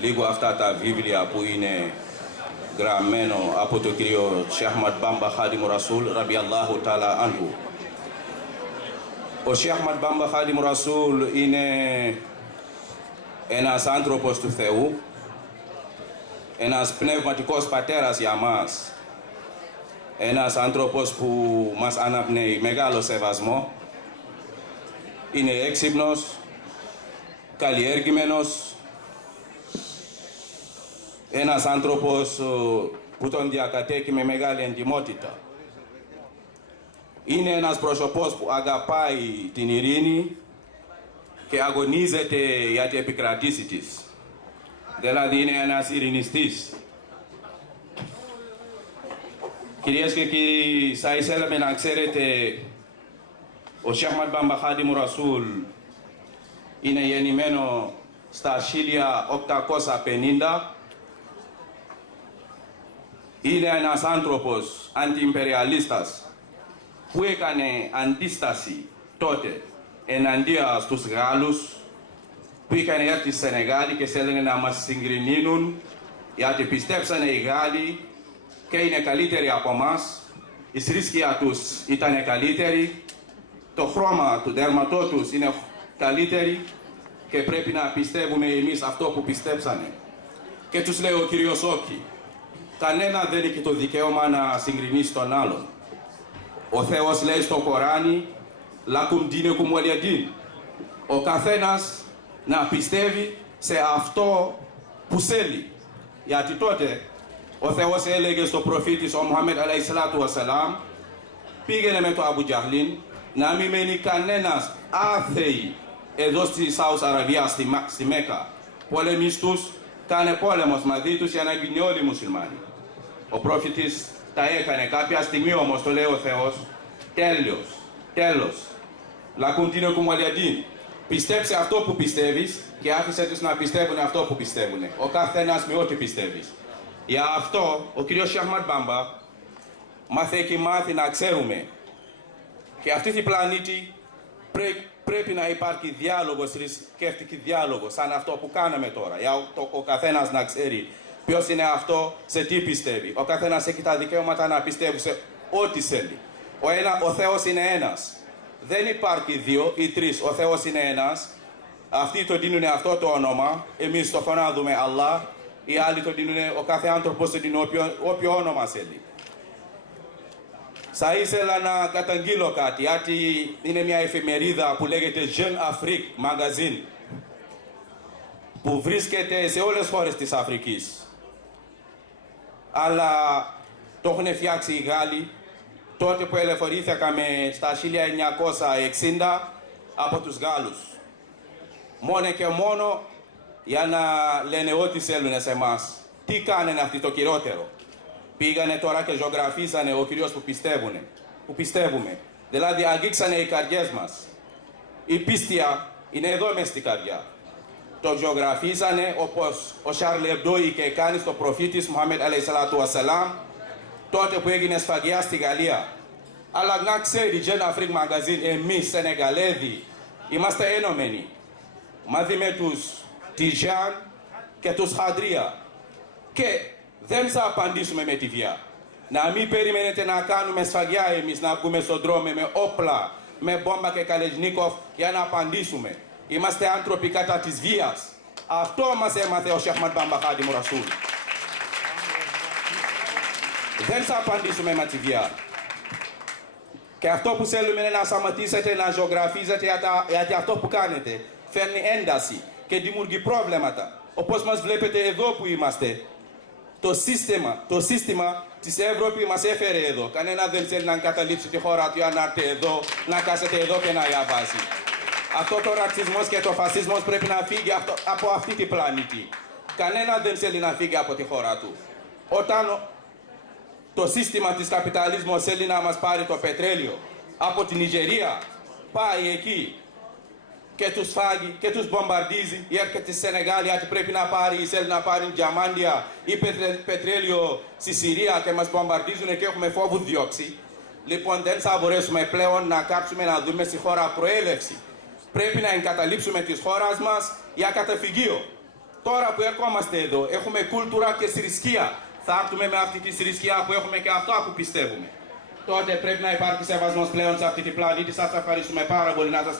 λίγο αυτά τα βιβλία που είναι γραμμένο από τον κύριο Sheikh Ahmad Bamba Khadim Rasoul Rabiallahu Ta'ala Anhu. Ο Sheikh Ahmad Bamba Khadim Rasoul είναι ένας άνθρωπος του Θεού, ένας πνευματικός πατέρας για μας, ένας άνθρωπος που μας αναπνέει μεγάλο σεβασμό, είναι έξυπνος, καλλιέργημενος, ένας άνθρωπος που τον διακατέχει με μεγάλη εντιμότητα. Είναι ένας πρόσωπος που αγαπάει την ειρήνη και αγωνίζεται για την επικρατήση της. Δηλαδή είναι ένας ειρηνιστής. Κυρίες και κύριοι, θα ήθελαμε να ξέρετε, ο Sheikh Ahmad Bamba Khadim Rasoul είναι γεννημένο στα 1850. Είναι ένας άνθρωπος αντιιμπεριαλίστας που έκανε αντίσταση τότε εναντίον στους Γάλλους που είχαν έρθει στη Σενεγάλη και θέλανε να μας συγκρινούν, γιατί πιστέψανε οι Γάλλοι και είναι καλύτεροι από μας, η θρησκεία τους ήταν καλύτερη, το χρώμα του δέρματός τους είναι καλύτερη και πρέπει να πιστεύουμε εμείς αυτό που πιστέψανε. Και τους λέει ο κύριος Όπι, κανένα δεν έχει το δικαίωμα να συγκρινήσει τον άλλον. Ο Θεός λέει στο Κοράνι, «Λακουμ δίνεκουμ βαλιαντίν». Ο καθένας να πιστεύει σε αυτό που θέλει. Γιατί τότε ο Θεός έλεγε στο προφήτης ο Μουχαμμέντ αλαϊχισσαλάτου βασσαλάμ, πήγαινε με το Αμπου Τζαχλίν να μην μένει κανένας άθεοι εδώ στη Σαουδική Αραβία, στη Μέκα. Πολεμείς τους, κάνε πόλεμος μαζί τους για να γίνουν όλοι οι μουσουλμάνοι. Ο προφήτης τα έκανε, κάποια στιγμή όμως το λέει ο Θεός, τέλος. Λακούν την εκουμαλιαντίν. Πιστέψε αυτό που πιστεύεις και άφησε τους να πιστεύουν αυτό που πιστεύουν. Ο καθένας με ό,τι πιστεύεις. Για αυτό ο κύριος Sheikh Ahmad Bamba μας έχει μάθει να ξέρουμε και αυτή την πλανήτη πρέπει να υπάρχει διάλογος, θρησκευτική διάλογος, σαν αυτό που κάναμε τώρα. Για ο καθένας να ξέρει ποιος είναι αυτό, σε τι πιστεύει. Ο καθένας έχει τα δικαιώματα να πιστεύει σε ό,τι θέλει. Ο Θεός είναι ένας. Δεν υπάρχει δύο ή τρεις. Ο Θεός είναι ένας. Αυτοί το δίνουν αυτό το όνομα. Εμείς το φωνάζουμε Allah. Οι άλλοι το δίνουν, ο κάθε άνθρωπος το δίνει όποιο όνομα θέλει. Θα ήθελα να καταγγείλω κάτι, γιατί είναι μια εφημερίδα που λέγεται Jeune Afrique Magazine, που βρίσκεται σε όλες τις χώρες της Αφρικής. Αλλά το έχουν φτιάξει οι Γάλλοι τότε που ελευθερήθηκαμε στα 1960 από τους Γάλλους. Μόνο και μόνο για να λένε ό,τι θέλουν σε εμάς. Τι κάνανε αυτοί το χειρότερο? Πήγανε τώρα και ζωγραφίσανε ο κυρίως που πιστεύουμε. Δηλαδή αγγίξανε οι καρδιές μας. Η πίστια είναι εδώ μες στην καρδιά. Το ζωγραφίσανε όπως ο Σαρλ Εμπντό είχε κάνει στο προφήτης Μουχαμμέντ αλαϊχισσαλάτου βασσαλάμ τότε που έγινε σφαγιά στη Γαλλία. Αλλά να ξέρει, Jeune Afrique Magazine, εμείς Σενεγαλέδοι είμαστε ενωμένοι μαζί με τους Τιζάν και τους Χαντρία. Και δεν θα απαντήσουμε με τη βία. Να μην περιμένετε να κάνουμε σφαγιά εμείς, να βγούμε στον δρόμο με όπλα, με μπόμπα και καλεσνίκοφ για να απαντήσουμε. Είμαστε άνθρωποι κατά της βίας. Αυτό μας έμαθε ο Sheikh Ahmad Bamba Khadim Rasoul. Δεν θα απαντήσουμε με τη βία. Και αυτό που θέλουμε είναι να σταματήσετε να ζωγραφίζετε, γιατί αυτό που κάνετε φέρνει ένταση και δημιουργεί προβλήματα. Όπως μας βλέπετε εδώ που είμαστε. Το σύστημα της Ευρώπης μας έφερε εδώ. Κανένα δεν θέλει να καταλήψει τη χώρα του, να έρθει εδώ, να κάθεται εδώ και να διαβάσει. Αυτό το ρατσισμός και το φασισμός πρέπει να φύγει από αυτή την πλανήτη. Κανένα δεν θέλει να φύγει από τη χώρα του. Όταν το σύστημα της καπιταλισμού θέλει να μας πάρει το πετρέλαιο από την Νιγερία, πάει εκεί και τους φάγει και τους μπομπαρδίζει, ή έρχεται στη Σενεγάλη γιατί πρέπει να πάρει ή θέλει να πάρει διαμάντια ή πετρέλαιο στη Συρία και μας μπομπαρδίζουν και έχουμε φόβου διώξη. Λοιπόν, δεν θα μπορέσουμε πλέον να κάψουμε να δούμε στη χώρα προέλευση. Πρέπει να εγκαταλείψουμε τις χώρες μας για καταφυγείο. Τώρα που ερχόμαστε εδώ, έχουμε κουλτούρα και θρησκεία. Θα έρθουμε με αυτή τη θρησκεία που έχουμε και αυτά που πιστεύουμε. Τότε πρέπει να υπάρχει σεβασμός πλέον σε αυτή την πλανήτη. Σας ευχαριστούμε πάρα πολύ. Να σας